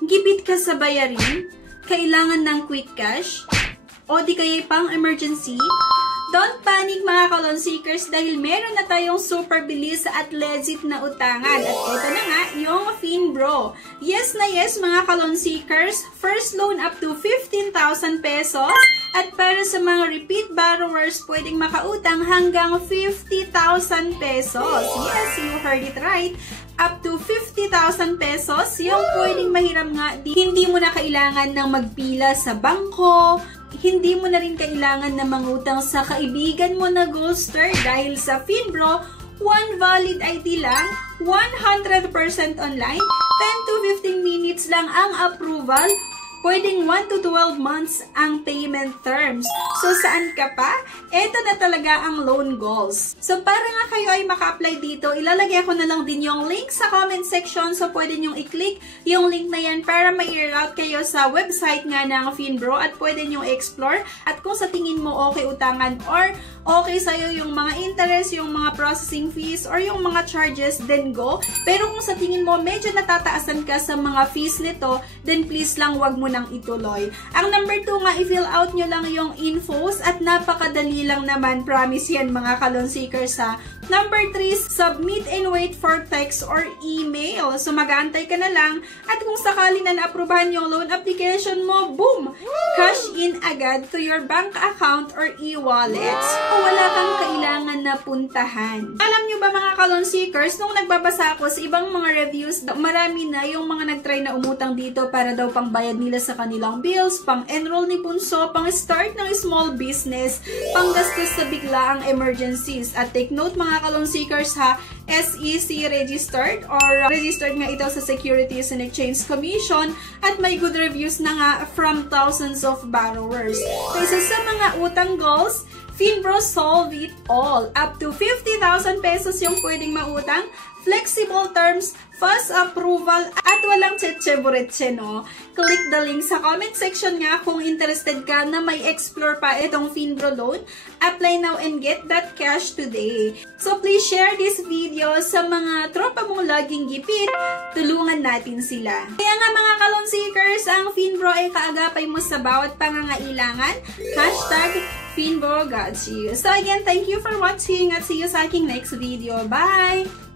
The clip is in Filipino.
Gipit ka sa bayarin? Kailangan ng quick cash? O di kaya pang emergency? Don't panic mga ka-loan seekers dahil meron na tayong super bilis at legit na utangan. At ito na nga, yung Finbro. Yes na yes mga ka-loan seekers, first loan up to 15,000 pesos. At para sa mga repeat borrowers, pwedeng makautang hanggang 50,000 pesos. Yes, you heard it right. Up to 50,000 pesos, yung pwedeng mahiram nga, hindi mo na kailangan ng magpila sa bangko, hindi mo na rin kailangan na mangutang sa kaibigan mo na Goldster dahil sa Finbro, one valid ID lang, 100% online, 10 to 15 minutes lang ang approval, pwedeng 1 to 12 months ang payment terms. So, saan ka pa? Ito na talaga ang loan goals. So, para nga kayo ay maka-apply dito, ilalagay ko na lang din yung link sa comment section. So, pwede nyong i-click yung link na yan para ma-route kayo sa website nga ng Finbro at pwede nyong explore. At kung sa tingin mo okay utangan or okay sa'yo yung mga interest, yung mga processing fees, or yung mga charges, then go. Pero kung sa tingin mo medyo natataasan ka sa mga fees nito, then please lang wag mo nang ituloy. Ang number 2 nga, i-fill out nyo lang yung infos at napakadali lang naman. Promise yan mga ka-loan seekers ha. Number 3, submit and wait for text or email. So mag-aantay ka na lang at kung sakali na naaprubahan yung loan application mo, boom! Cash in agad to your bank account or e-wallets. O wala kang kailangan na puntahan. Alam nyo ba mga ka-loan seekers, nung nagbabasa ako sa ibang mga reviews, marami na yung mga nagtry na umutang dito para daw pang bayad nila sa kanilang bills, pang enroll ni Bunso, pang start ng small business, pang gastos sa biglaang emergencies. At take note mga ka-loan seekers ha, SEC registered or registered nga ito sa Securities and Exchange Commission at may good reviews na nga from thousands of borrowers. Kaysa sa mga utang goals, Finbro solve it all. Up to 50,000 pesos yung pwedeng mautang, flexible terms, fast approval, at walang tsetche-buretche, no? Click the link sa comment section nga kung interested ka na may explore pa itong Finbro loan. Apply now and get that cash today. So please share this video sa mga tropa mong laging gipit. Tulungan natin sila. Kaya nga mga ka-loan seekers, ang Finbro ay kaagapay mo sa bawat pangangailangan. Hashtag Finbro got you. So again, thank you for watching at see you sa aking next video. Bye!